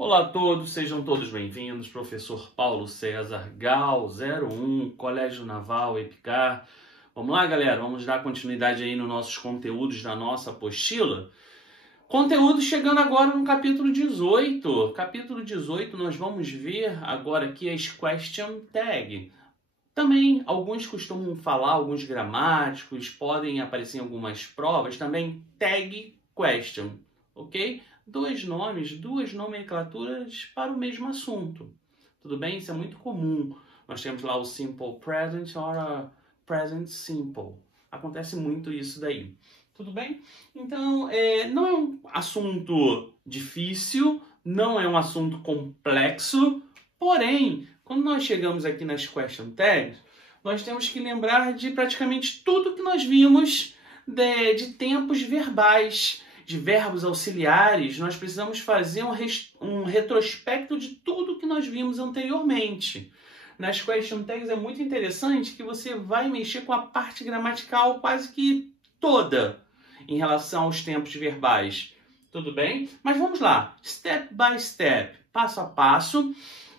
Olá a todos, sejam todos bem-vindos. Professor Paulo César, GAL 01, Colégio Naval, EPICAR. Vamos lá, galera, vamos dar continuidade aí nos nossos conteúdos da nossa apostila. Conteúdo chegando agora no capítulo 18. Capítulo 18 nós vamos ver agora aqui as question tag. Também alguns costumam falar, alguns gramáticos, podem aparecer em algumas provas, também tag question, ok? Dois nomes, duas nomenclaturas para o mesmo assunto. Tudo bem? Isso é muito comum. Nós temos lá o simple present ou a present simple. Acontece muito isso daí. Tudo bem? Então, não é um assunto difícil, não é um assunto complexo, porém, quando nós chegamos aqui nas question tags, nós temos que lembrar de praticamente tudo que nós vimos de tempos verbais, de verbos auxiliares. Nós precisamos fazer um retrospecto de tudo que nós vimos anteriormente. Nas question tags é muito interessante que você vai mexer com a parte gramatical quase que toda em relação aos tempos verbais. Tudo bem? Mas vamos lá, step by step, passo a passo.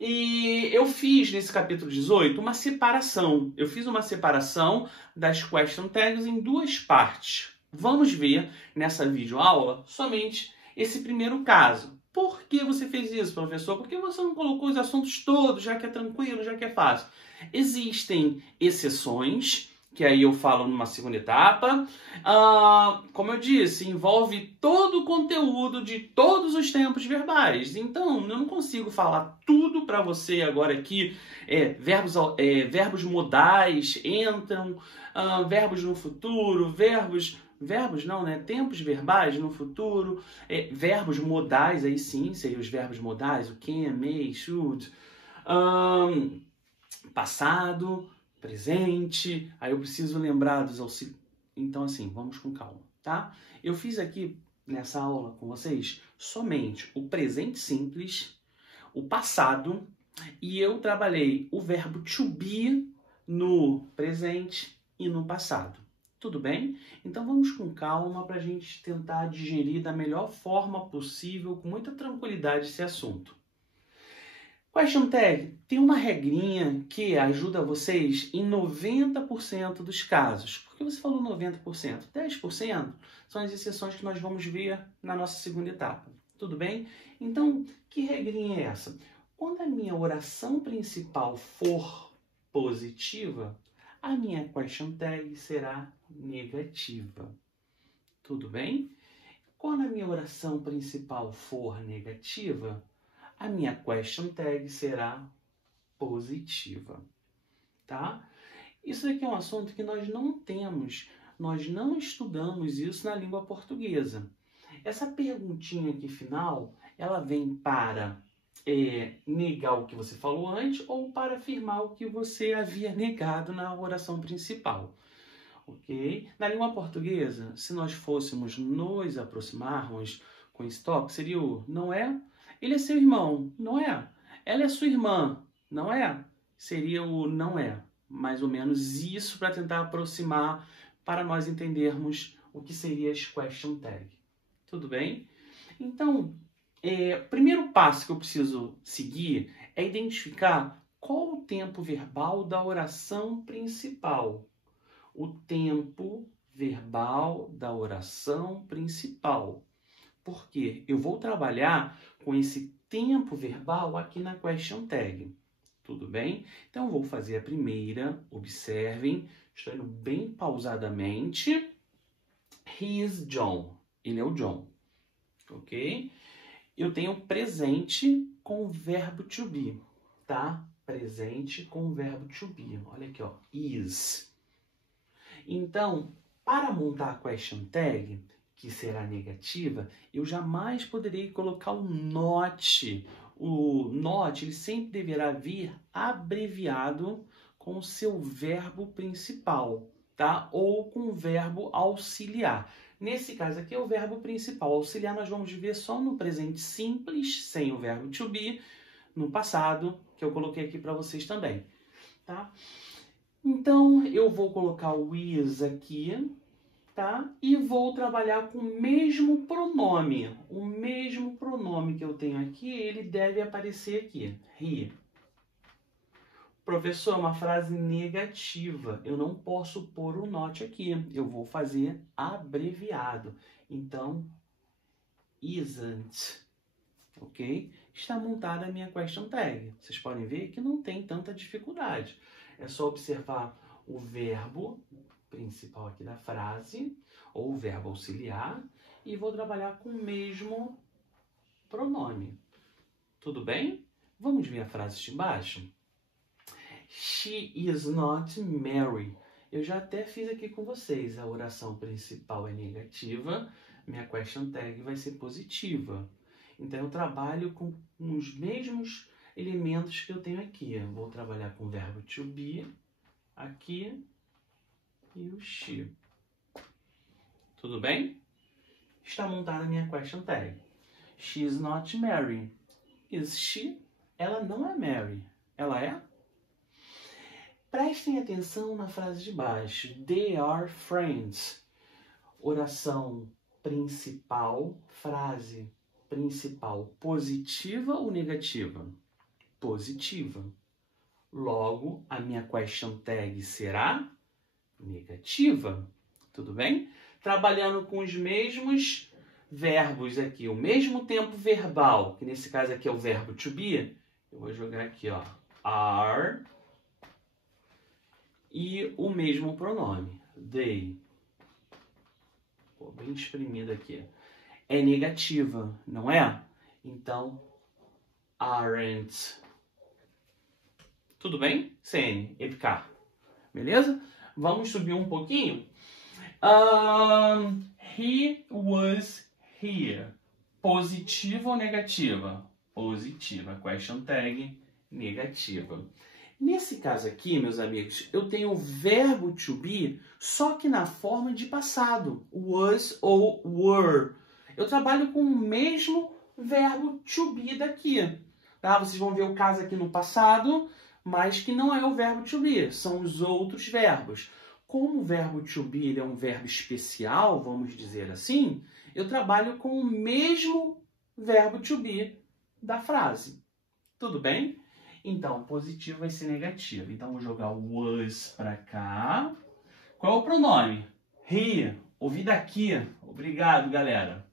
E eu fiz nesse capítulo 18 uma separação. Eu fiz uma separação das question tags em duas partes. Vamos ver nessa videoaula somente esse primeiro caso. Por que você fez isso, professor? Por que você não colocou os assuntos todos, já que é tranquilo, já que é fácil? Existem exceções, que aí eu falo numa segunda etapa. Como eu disse, envolve todo o conteúdo de todos os tempos verbais. Então, eu não consigo falar tudo para você agora aqui. Verbos modais entram, verbos no futuro, verbos não, né? Tempos verbais no futuro, verbos modais, aí sim, seriam os verbos modais, o can, may, should, passado, presente, aí eu preciso lembrar dos auxílios. Então, assim, vamos com calma, tá? Eu fiz aqui, nessa aula com vocês, somente o presente simples, o passado, e eu trabalhei o verbo to be no presente e no passado. Tudo bem? Então vamos com calma para a gente tentar digerir da melhor forma possível, com muita tranquilidade, esse assunto. Question tag tem uma regrinha que ajuda vocês em 90% dos casos. Por que você falou 90%? 10% são as exceções que nós vamos ver na nossa segunda etapa. Tudo bem? Então, que regrinha é essa? Quando a minha oração principal for positiva, a minha question tag será negativa. Tudo bem? Quando a minha oração principal for negativa, a minha question tag será positiva. Tá? Isso aqui é um assunto que nós não temos, nós não estudamos isso na língua portuguesa. Essa perguntinha aqui final, ela vem para negar o que você falou antes ou para afirmar o que você havia negado na oração principal. Ok? Na língua portuguesa, se nós fôssemos nos aproximarmos com esse tópico, seria o não é? Ele é seu irmão, não é? Ela é sua irmã, não é? Seria o não é. Mais ou menos isso para tentar aproximar para nós entendermos o que seria as question tag. Tudo bem? Então, o primeiro passo que eu preciso seguir é identificar qual o tempo verbal da oração principal. O tempo verbal da oração principal. Porque eu vou trabalhar com esse tempo verbal aqui na question tag. Tudo bem? Então, eu vou fazer a primeira. Observem. Estou indo bem pausadamente. He is John. Ele é o John. Ok? Eu tenho presente com o verbo to be, tá? Presente com o verbo to be. Olha aqui, ó. Is. Então, para montar a question tag, que será negativa, eu jamais poderei colocar o not. O not, ele sempre deverá vir abreviado com o seu verbo principal, tá? Ou com o verbo auxiliar. Nesse caso aqui é o verbo principal. Auxiliar nós vamos ver só no presente simples, sem o verbo to be, no passado, que eu coloquei aqui para vocês também, tá? Então, eu vou colocar o is aqui, tá? E vou trabalhar com o mesmo pronome pronome que eu tenho aqui, ele deve aparecer aqui. He. Professor, uma frase negativa. Eu não posso pôr o not aqui. Eu vou fazer abreviado. Então, isn't. Ok? Está montada a minha question tag. Vocês podem ver que não tem tanta dificuldade. É só observar o verbo principal aqui da frase, ou o verbo auxiliar, e vou trabalhar com o mesmo pronome. Tudo bem? Vamos ver a frase de baixo? She is not married. Eu já até fiz aqui com vocês. A oração principal é negativa, minha question tag vai ser positiva. Então, eu trabalho com os mesmos elementos que eu tenho aqui. Eu vou trabalhar com o verbo to be, aqui, e o she. Tudo bem? Está montada a minha question tag. She is not married. Is she? Ela não é married. Ela é? Prestem atenção na frase de baixo. They are friends. Oração principal, frase principal, positiva ou negativa? Positiva. Logo, a minha question tag será negativa. Tudo bem? Trabalhando com os mesmos verbos aqui, o mesmo tempo verbal, que nesse caso aqui é o verbo to be, eu vou jogar aqui, ó, are, e o mesmo pronome, they. Pô, bem exprimido aqui. É negativa, não é? Então, aren't. Tudo bem? CN, EPK. Beleza? Vamos subir um pouquinho. He was here. Positiva ou negativa? Positiva. Question tag, negativa. Nesse caso aqui, meus amigos, eu tenho o verbo to be, só que na forma de passado. Was ou were. Eu trabalho com o mesmo verbo to be daqui. Tá? Vocês vão ver o caso aqui no passado, mas que não é o verbo to be. São os outros verbos. Como o verbo to be ele é um verbo especial, vamos dizer assim, eu trabalho com o mesmo verbo to be da frase. Tudo bem? Então, positivo vai ser negativo. Então, vou jogar o was para cá. Qual é o pronome? He. Ouvi daqui. Obrigado, galera.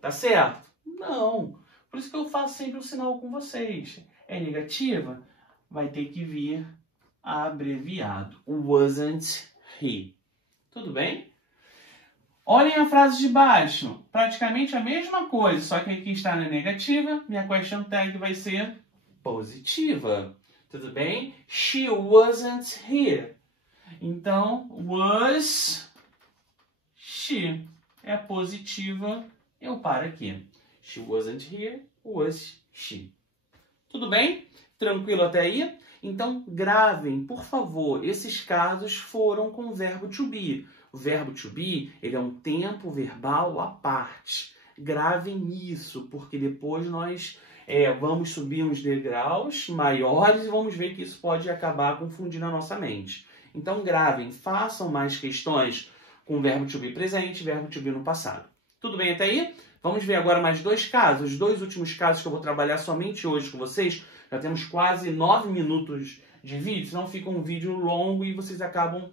Tá certo? Não. Por isso que eu faço sempre o sinal com vocês. É negativa? Vai ter que vir abreviado. Wasn't he. Tudo bem? Olhem a frase de baixo. Praticamente a mesma coisa, só que aqui está na negativa. Minha question tag vai ser positiva. Tudo bem? She wasn't here. Então, was she. É positiva. Eu paro aqui. She wasn't here. Was she. Tudo bem? Tranquilo até aí? Então, gravem, por favor. Esses casos foram com o verbo to be. O verbo to be, ele é um tempo verbal à parte. Gravem isso, porque depois nós vamos subir uns degraus maiores e vamos ver que isso pode acabar confundindo a nossa mente. Então, gravem, façam mais questões com o verbo to be presente e verbo to be no passado. Tudo bem até aí? Vamos ver agora mais dois casos, os dois últimos casos que eu vou trabalhar somente hoje com vocês. Já temos quase 9 minutos de vídeo, senão fica um vídeo longo e vocês acabam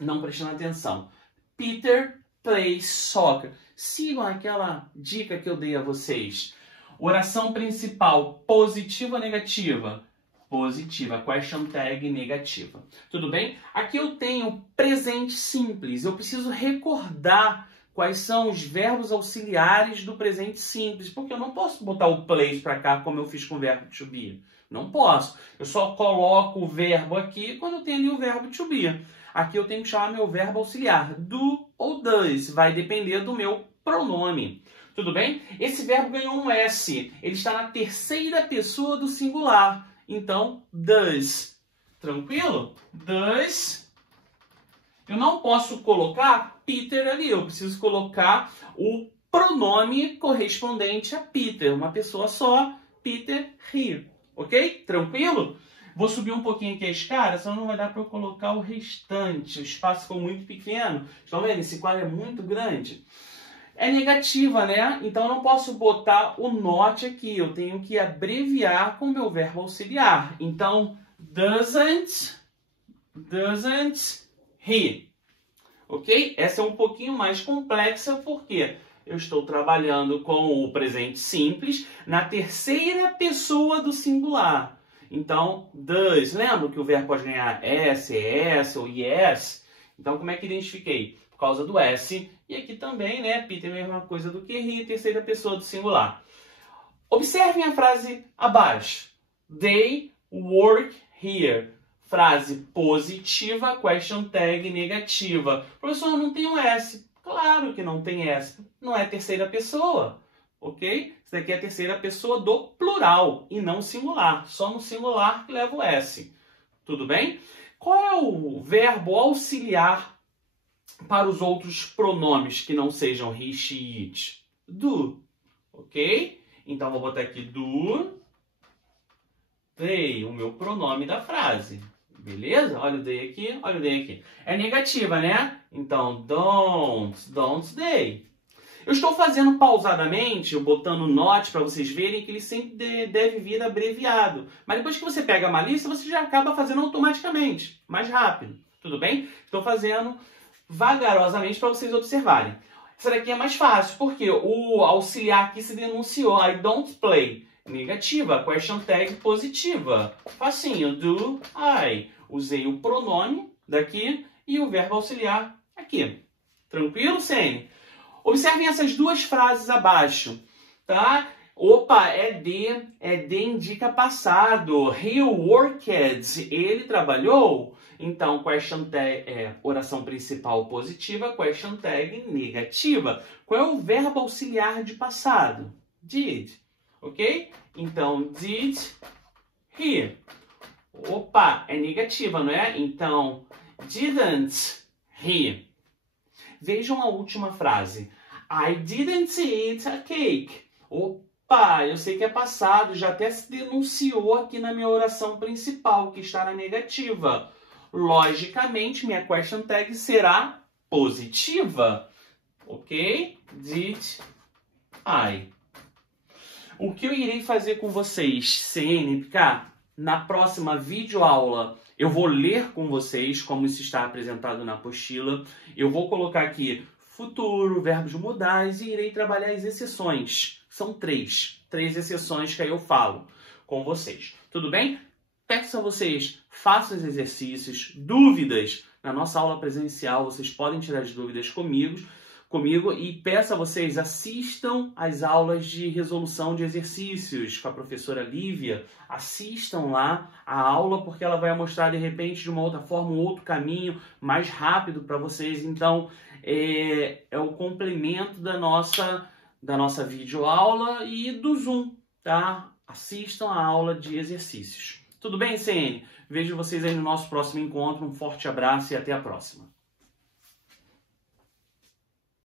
não prestando atenção. Peter plays soccer. Sigam aquela dica que eu dei a vocês. Oração principal, positiva ou negativa? Positiva. Question tag, negativa. Tudo bem? Aqui eu tenho presente simples. Eu preciso recordar quais são os verbos auxiliares do presente simples, porque eu não posso botar o plays para cá como eu fiz com o verbo to be. Não posso. Eu só coloco o verbo aqui quando eu tenho ali o verbo to be. Aqui eu tenho que chamar meu verbo auxiliar, do ou does. Vai depender do meu pronome. Tudo bem? Esse verbo ganhou um S. Ele está na terceira pessoa do singular. Então, does. Tranquilo? Does. Eu não posso colocar Peter ali. Eu preciso colocar o pronome correspondente a Peter. Uma pessoa só. Peter, he. Ok? Tranquilo? Vou subir um pouquinho aqui a escada, senão não vai dar para eu colocar o restante. O espaço ficou muito pequeno. Estão vendo? Esse quadro é muito grande. é negativa, né? Então eu não posso botar o not aqui. Eu tenho que abreviar com o meu verbo auxiliar. Então, doesn't he. Ok? Essa é um pouquinho mais complexa porque eu estou trabalhando com o presente simples na terceira pessoa do singular. Então, does. Lembra que o verbo pode ganhar s, es ou yes? Então, como é que identifiquei? Por causa do S. E aqui também, né? Peter é a mesma coisa do que he, terceira pessoa do singular. Observem a frase abaixo. They work here. Frase positiva, question tag negativa. Professor, não tem um S. Claro que não tem S. Não é terceira pessoa. Ok? Isso daqui é a terceira pessoa do plural e não singular. Só no singular que leva o S. Tudo bem? Qual é o verbo auxiliar para os outros pronomes que não sejam he, she, it? Do. Ok? Então, vou botar aqui do, they, o meu pronome da frase. Beleza? Olha o they aqui, olha o they aqui. É negativa, né? Então, don't they. Eu estou fazendo pausadamente, botando not para vocês verem que ele sempre deve vir abreviado. Mas depois que você pega a malícia, você já acaba fazendo automaticamente, mais rápido. Tudo bem? Estou fazendo vagarosamente para vocês observarem. Essa daqui é mais fácil, porque o auxiliar aqui se denunciou. I don't play. Negativa. Question tag positiva. Facinho. Do, I. Usei o pronome daqui e o verbo auxiliar aqui. Tranquilo, Sene? Observem essas duas frases abaixo, tá? Opa, é de indica passado. He worked, ele trabalhou. Então, question tag é oração principal positiva, question tag negativa. Qual é o verbo auxiliar de passado? Did, ok? Então, did he. Opa, é negativa, não é? Então, didn't he. Vejam a última frase. I didn't eat a cake. Opa, eu sei que é passado, já até se denunciou aqui na minha oração principal, que está na negativa. Logicamente, minha question tag será positiva. Ok? Did I. O que eu irei fazer com vocês, CNPK, na próxima videoaula, eu vou ler com vocês como isso está apresentado na apostila. Eu vou colocar aqui futuro, verbos modais e irei trabalhar as exceções. São três exceções que aí eu falo com vocês. Tudo bem? Peço a vocês, façam os exercícios, dúvidas. Na nossa aula presencial, vocês podem tirar as dúvidas comigo e peço a vocês, assistam às aulas de resolução de exercícios com a professora Lívia. Assistam lá a aula, porque ela vai mostrar, de repente, de uma outra forma, um outro caminho mais rápido para vocês. Então, é o complemento da nossa videoaula e do Zoom, tá? Assistam a aula de exercícios. Tudo bem, CN? Vejo vocês aí no nosso próximo encontro. Um forte abraço e até a próxima.